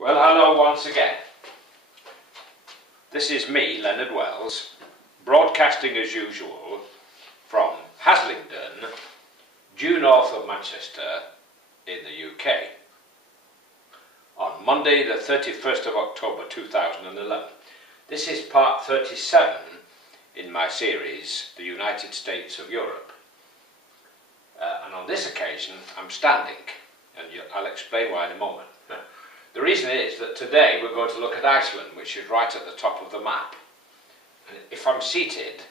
Well, hello once again. This is me, Leonard Wells, broadcasting as usual from HASLINGDEN, due north of Manchester in the UK, on Monday the 31st of October 2011. This is part 37 in my series, The United States of Europe. And on this occasion I'm standing, and I'll explain why in a moment. The reason is that today we're going to look at Iceland, which is right at the top of the map. And if I'm seated,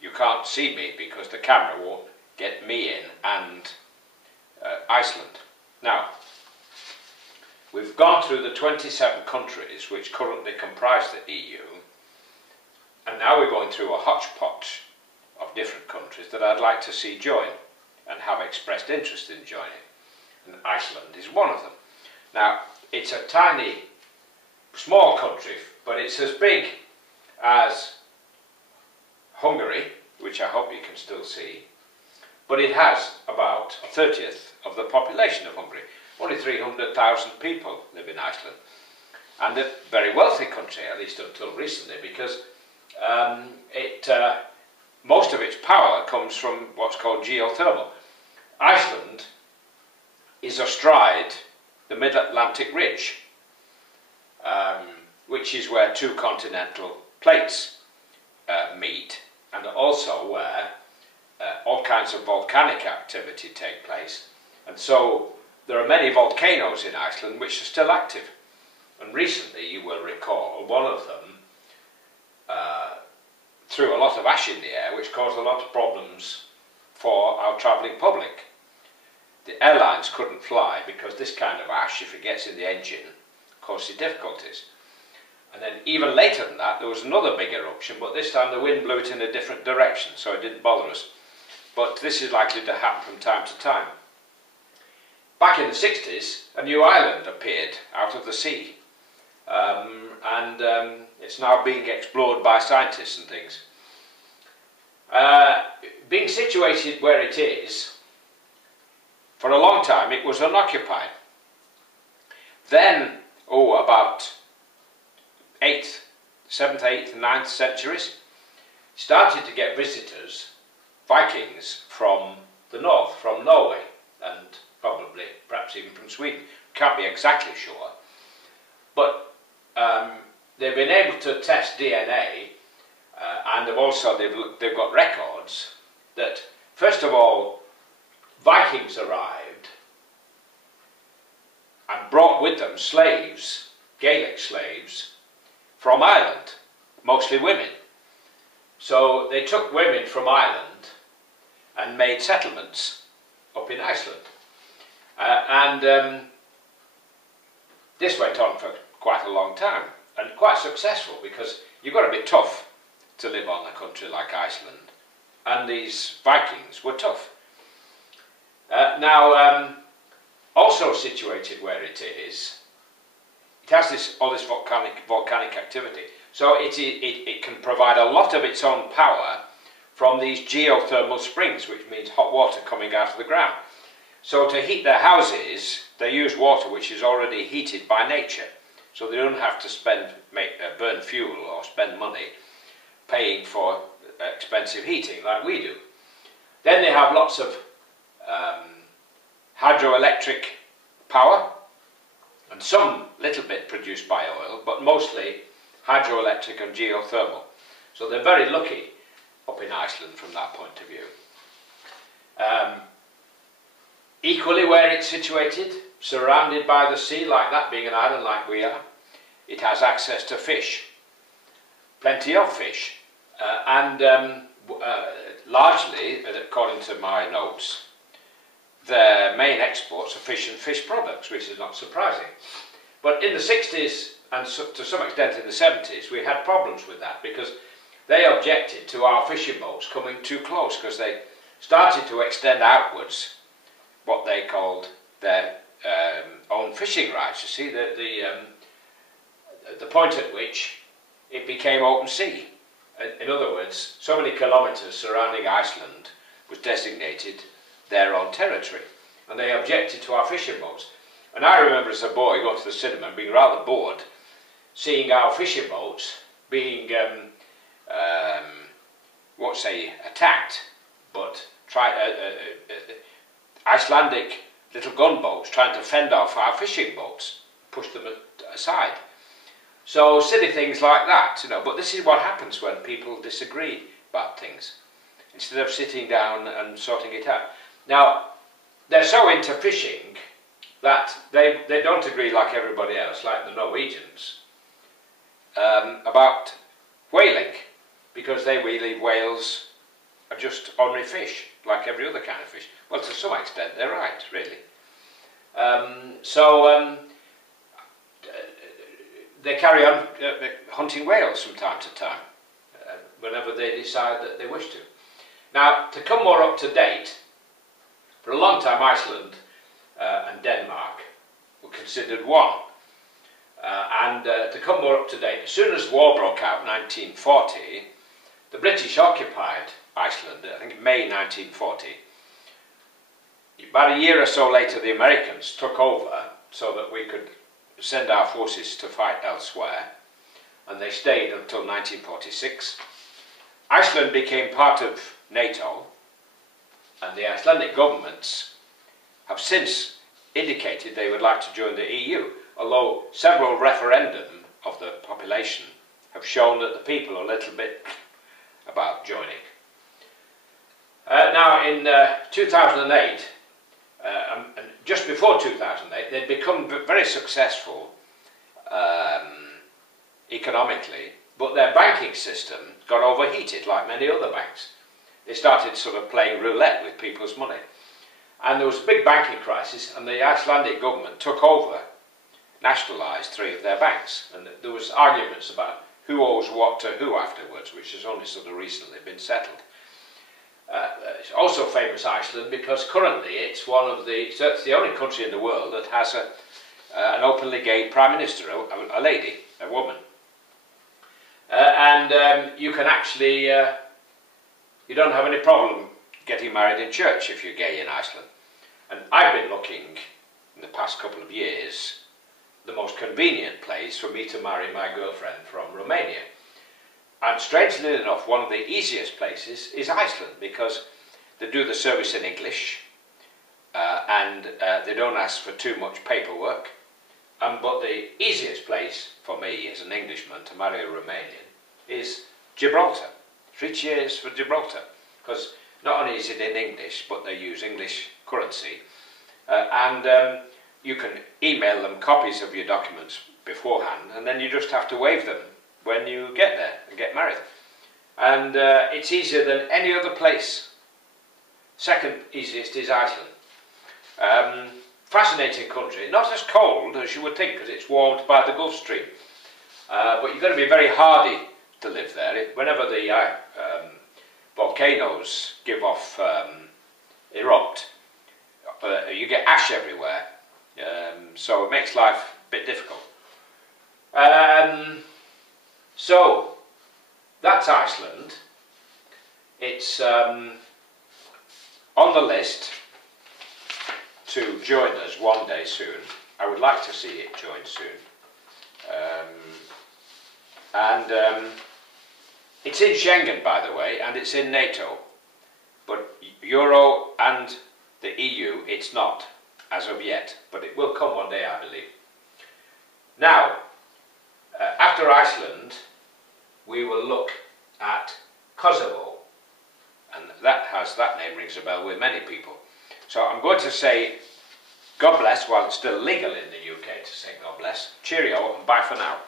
you can't see me because the camera won't get me in and Iceland. Now, we've gone through the 27 countries which currently comprise the EU, and now we're going through a hodgepodge of different countries that I'd like to see join and have expressed interest in joining, and Iceland is one of them. Now, it's a tiny, small country, but it's as big as Hungary, which I hope you can still see, but it has about a 30th of the population of Hungary. Only 300,000 people live in Iceland, and a very wealthy country, at least until recently, because most of its power comes from what's called geothermal. Iceland is astride the mid-Atlantic ridge, which is where two continental plates meet, and also where all kinds of volcanic activity take place. And so there are many volcanoes in Iceland which are still active. And recently, you will recall, one of them threw a lot of ash in the air, which caused a lot of problems for our travelling public. The airlines couldn't fly because this kind of ash, if it gets in the engine, causes difficulties. And then even later than that, there was another big eruption, but this time the wind blew it in a different direction, so it didn't bother us. But this is likely to happen from time to time. Back in the 60s, a new island appeared out of the sea, and it's now being explored by scientists and things. Being situated where it is, for a long time it was unoccupied. Then, about 8th, 7th, 8th and 9th centuries, started to get visitors, Vikings from the north, from Norway, and probably, perhaps even from Sweden. Can't be exactly sure. But they've been able to test DNA, and they've got records that, first of all, Vikings arrived and brought with them slaves, Gaelic slaves, from Ireland, mostly women. So they took women from Ireland and made settlements up in Iceland. This went on for quite a long time and quite successful, because you've got to be tough to live on a country like Iceland, and these Vikings were tough. Also situated where it is, it has all this volcanic activity, so it can provide a lot of its own power from these geothermal springs, which means hot water coming out of the ground. So to heat their houses, they use water which is already heated by nature, so they don't have to burn fuel or spend money paying for expensive heating like we do. Then they have lots of hydroelectric power, and some little bit produced by oil, but mostly hydroelectric and geothermal. So they're very lucky up in Iceland from that point of view. Equally where it's situated, surrounded by the sea, like that being an island like we are, it has access to fish, plenty of fish, and largely, according to my notes, their main exports are fish and fish products, which is not surprising. But in the 60s, and to some extent in the 70s, we had problems with that, because they objected to our fishing boats coming too close, because they started to extend outwards what they called their own fishing rights. You see, the point at which it became open sea. In other words, so many kilometres surrounding Iceland was designated their own territory, and they objected to our fishing boats. And I remember as a boy going to the cinema and being rather bored, seeing our fishing boats being, won't say attacked, but Icelandic little gunboats trying to fend off our fishing boats, push them aside. So silly things like that, you know, but this is what happens when people disagree about things, instead of sitting down and sorting it out. Now, they're so into fishing that they don't agree like everybody else, like the Norwegians, about whaling, because they believe whales are just ordinary fish, like every other kind of fish. Well, to some extent, they're right, really. They carry on hunting whales from time to time, whenever they decide that they wish to. Now, to come more up to date, for a long time Iceland and Denmark were considered one. To come more up to date, as soon as war broke out in 1940, the British occupied Iceland, I think in May 1940. About a year or so later, the Americans took over so that we could send our forces to fight elsewhere, and they stayed until 1946. Iceland became part of NATO, and the Icelandic governments have since indicated they would like to join the EU, although several referendum of the population have shown that the people are a little bit about joining. Now in 2008, and just before 2008, they'd become very successful economically, but their banking system got overheated like many other banks. They started sort of playing roulette with people's money. And there was a big banking crisis, and the Icelandic government took over, nationalised 3 of their banks. And there was arguments about who owes what to who afterwards, which has only sort of recently been settled. It's also famous, Iceland, because currently it's it's the only country in the world that has an openly gay prime minister, a lady, a woman. You can actually, you don't have any problem getting married in church if you're gay in Iceland. And I've been looking, in the past couple of years, the most convenient place for me to marry my girlfriend from Romania. And strangely enough, one of the easiest places is Iceland, because they do the service in English, and they don't ask for too much paperwork. But the easiest place for me as an Englishman to marry a Romanian is Gibraltar. 3 cheers for Gibraltar, because not only is it in English, but they use English currency, you can email them copies of your documents beforehand, and then you just have to waive them when you get there and get married. And it's easier than any other place. Second easiest is Iceland. Fascinating country, not as cold as you would think, because it's warmed by the Gulf Stream. But you've got to be very hardy to live there. Whenever the volcanoes give off, erupt, you get ash everywhere, so it makes life a bit difficult. So that's Iceland. It's on the list to join us one day soon. I would like to see it join soon. It's in Schengen, by the way, and it's in NATO. But Euro and the EU, it's not as of yet, but it will come one day, I believe. Now, after Iceland, we will look at Kosovo, and that name rings a bell with many people. So I'm going to say God bless, while it's still legal in the UK to say God bless. Cheerio, and bye for now.